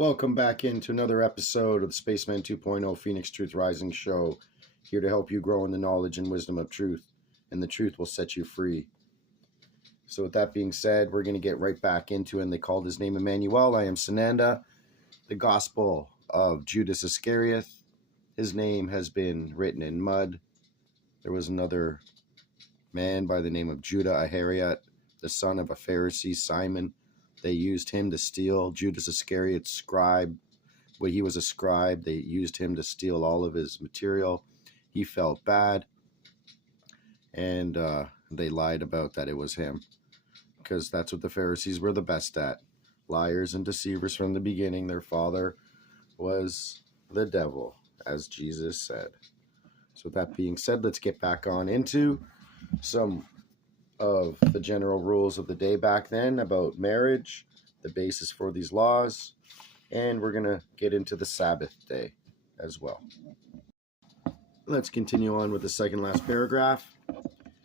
Welcome back into another episode of the Spaceman 2.0 Phoenix Truth Rising Show, here to help you grow in the knowledge and wisdom of truth, and the truth will set you free. So with that being said, we're going to get right back into it, and they called his name Emmanuel. I am Sananda, the Gospel of Judas Iscarioth. His name has been written in mud. There was another man by the name of Judas Iscarioth, the son of a Pharisee, Simon. They used him to steal Judas Iscarioth's scribe. When he was a scribe, they used him to steal all of his material. He felt bad, and they lied about that it was him, because that's what the Pharisees were the best at. Liars and deceivers from the beginning. Their father was the devil, as Jesus said. So with that being said, let's get back on into some of the general rules of the day back then about marriage, the basis for these laws, and we're going to get into the Sabbath day as well. Let's continue on with the second last paragraph.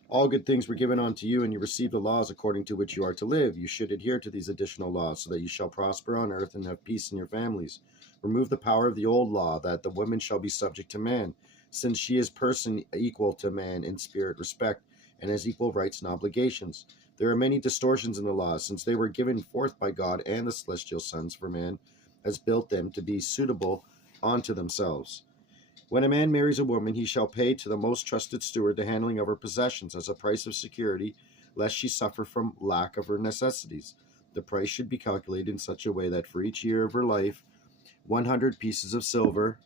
All good things were given unto you, and you received the laws according to which you are to live. You should adhere to these additional laws, so that you shall prosper on earth and have peace in your families. Remove the power of the old law, that the woman shall be subject to man, since she is person equal to man in spirit respect, and has equal rights and obligations. There are many distortions in the laws, since they were given forth by God and the celestial sons, for man has built them to be suitable unto themselves. When a man marries a woman, he shall pay to the most trusted steward the handling of her possessions as a price of security, lest she suffer from lack of her necessities. The price should be calculated in such a way that for each year of her life, 100 pieces of silver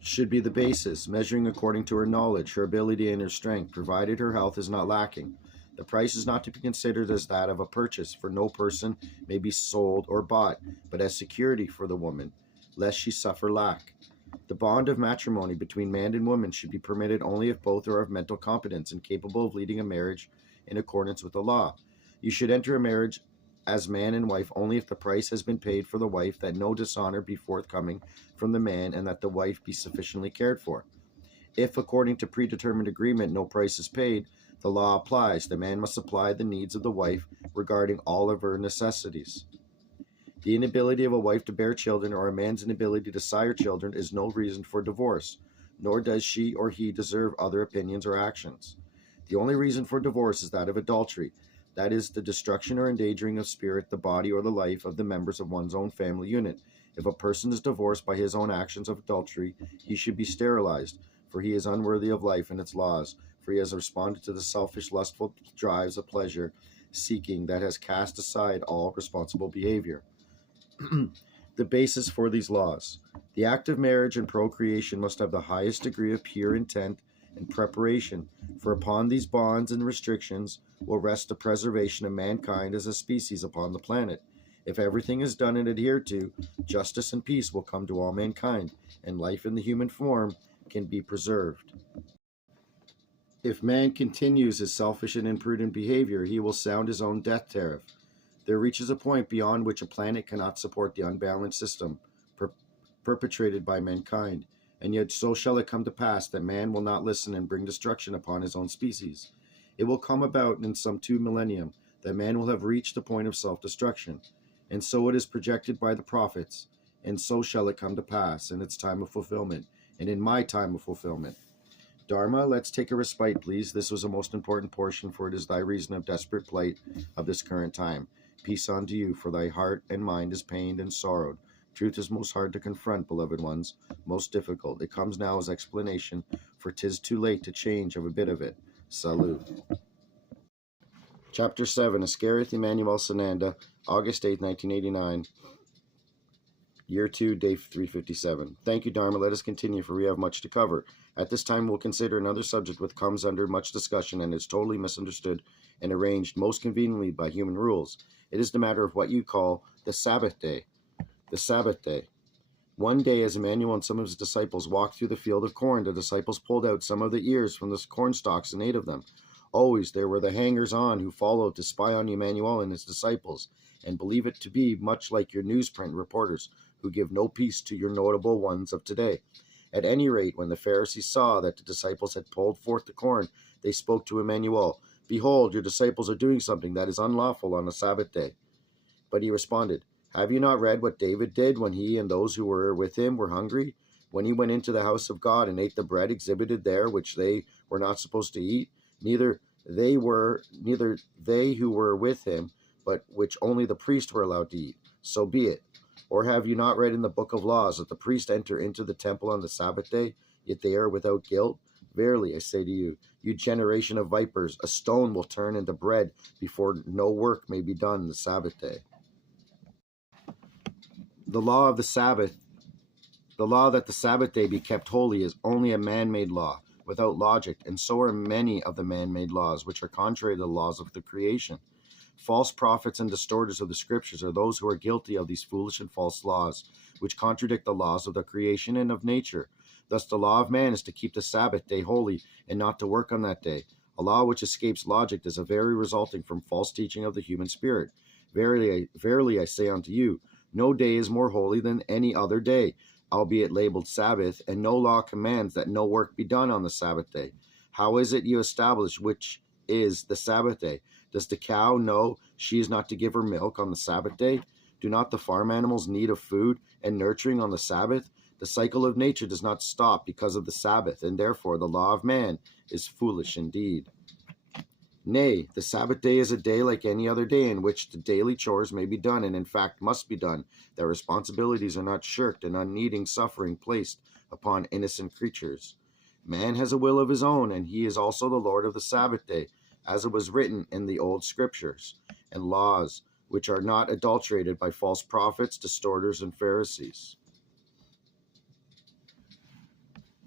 should be the basis, measuring according to her knowledge, her ability, and her strength, provided her health is not lacking. The price is not to be considered as that of a purchase, for no person may be sold or bought, but as security for the woman, lest she suffer lack. The bond of matrimony between man and woman should be permitted only if both are of mental competence and capable of leading a marriage in accordance with the law. You should enter a marriage as man and wife only if the price has been paid for the wife, that no dishonor be forthcoming from the man, and that the wife be sufficiently cared for. If, according to predetermined agreement, no price is paid, the law applies. The man must supply the needs of the wife regarding all of her necessities. The inability of a wife to bear children, or a man's inability to sire children, is no reason for divorce, nor does she or he deserve other opinions or actions. The only reason for divorce is that of adultery, that is, the destruction or endangering of spirit, the body, or the life of the members of one's own family unit. If a person is divorced by his own actions of adultery, he should be sterilized, for he is unworthy of life and its laws, for he has responded to the selfish, lustful drives of pleasure seeking that has cast aside all responsible behavior. The basis for these laws. The act of marriage and procreation must have the highest degree of pure intent and preparation, for upon these bonds and restrictions will rest the preservation of mankind as a species upon the planet. If everything is done and adhered to, justice and peace will come to all mankind, and life in the human form can be preserved. If man continues his selfish and imprudent behavior, he will sound his own death tariff. There reaches a point beyond which a planet cannot support the unbalanced system perpetrated by mankind, and yet so shall it come to pass that man will not listen and bring destruction upon his own species. It will come about in some 2 millennium that man will have reached the point of self-destruction, and so it is projected by the prophets, and so shall it come to pass in its time of fulfillment, and in my time of fulfillment. Dharma, let's take a respite, please. This was a most important portion, for it is thy reason of desperate plight of this current time. Peace unto you, for thy heart and mind is pained and sorrowed. Truth is most hard to confront, beloved ones, most difficult. It comes now as explanation, for 'tis too late to change of a bit of it. Salute. Chapter 7, Iscarioth Emmanuel Sananda, August 8, 1989. Year 2, day 357. Thank you, Dharma. Let us continue, for we have much to cover. At this time, we'll consider another subject which comes under much discussion and is totally misunderstood and arranged most conveniently by human rules. It is the matter of what you call the Sabbath day. The Sabbath day. One day, as Emmanuel and some of his disciples walked through the field of corn, the disciples pulled out some of the ears from the corn stalks and ate of them. Always there were the hangers-on who followed to spy on Emmanuel and his disciples, and believe it to be much like your newsprint reporters, who give no peace to your notable ones of today. At any rate, when the Pharisees saw that the disciples had pulled forth the corn, they spoke to Emmanuel, "Behold, your disciples are doing something that is unlawful on a Sabbath day." But he responded, Have you not read what David did when he and those who were with him were hungry? When he went into the house of God and ate the bread exhibited there, which they were not supposed to eat, neither they who were with him, but which only the priest were allowed to eat. So be it. Or have you not read in the book of laws that the priests enter into the temple on the Sabbath day, yet they are without guilt? Verily, I say to you, you generation of vipers, a stone will turn into bread before no work may be done on the Sabbath day. The law of the Sabbath, the law that the Sabbath day be kept holy, is only a man-made law, without logic, and so are many of the man-made laws, which are contrary to the laws of the creation. False prophets and distorters of the scriptures are those who are guilty of these foolish and false laws, which contradict the laws of the creation and of nature. Thus the law of man is to keep the Sabbath day holy, and not to work on that day. A law which escapes logic is a very resulting from false teaching of the human spirit. Verily I say unto you, no day is more holy than any other day, albeit labeled Sabbath, and no law commands that no work be done on the Sabbath day. How is it you establish which is the Sabbath day? Does the cow know she is not to give her milk on the Sabbath day? Do not the farm animals need of food and nurturing on the Sabbath? The cycle of nature does not stop because of the Sabbath, and therefore the law of man is foolish indeed. Nay, the Sabbath day is a day like any other day in which the daily chores may be done, and in fact must be done, that responsibilities are not shirked and unneeding suffering placed upon innocent creatures. Man has a will of his own, and he is also the Lord of the Sabbath day, as it was written in the old scriptures, and laws, which are not adulterated by false prophets, distorters, and Pharisees.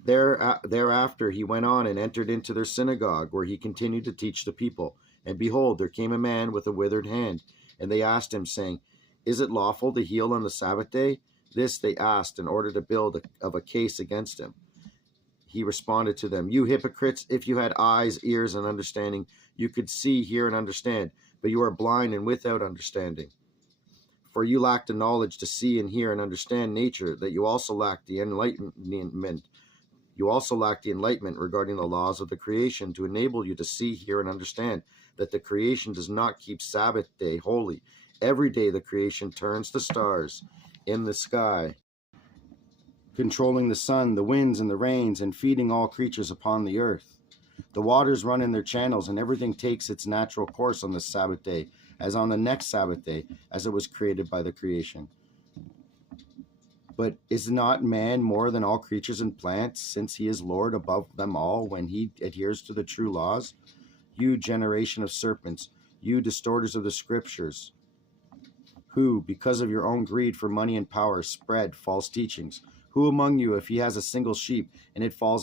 Thereafter he went on and entered into their synagogue, where he continued to teach the people. And behold, there came a man with a withered hand, and they asked him, saying, Is it lawful to heal on the Sabbath day? This they asked in order to build a case against him. He responded to them, You hypocrites, if you had eyes, ears, and understanding, you could see, hear, and understand, but you are blind and without understanding. For you lack the knowledge to see and hear and understand nature, that you also lack the enlightenment. You also lack the enlightenment regarding the laws of the creation to enable you to see, hear, and understand that the creation does not keep Sabbath day holy. Every day the creation turns the stars in the sky, controlling the sun, the winds, and the rains, and feeding all creatures upon the earth. The waters run in their channels, and everything takes its natural course on the Sabbath day, as on the next Sabbath day, as it was created by the creation. But is not man more than all creatures and plants, since he is Lord above them all, when he adheres to the true laws? You generation of serpents, you distorters of the scriptures, who, because of your own greed for money and power, spread false teachings. Who among you, if he has a single sheep, and it falls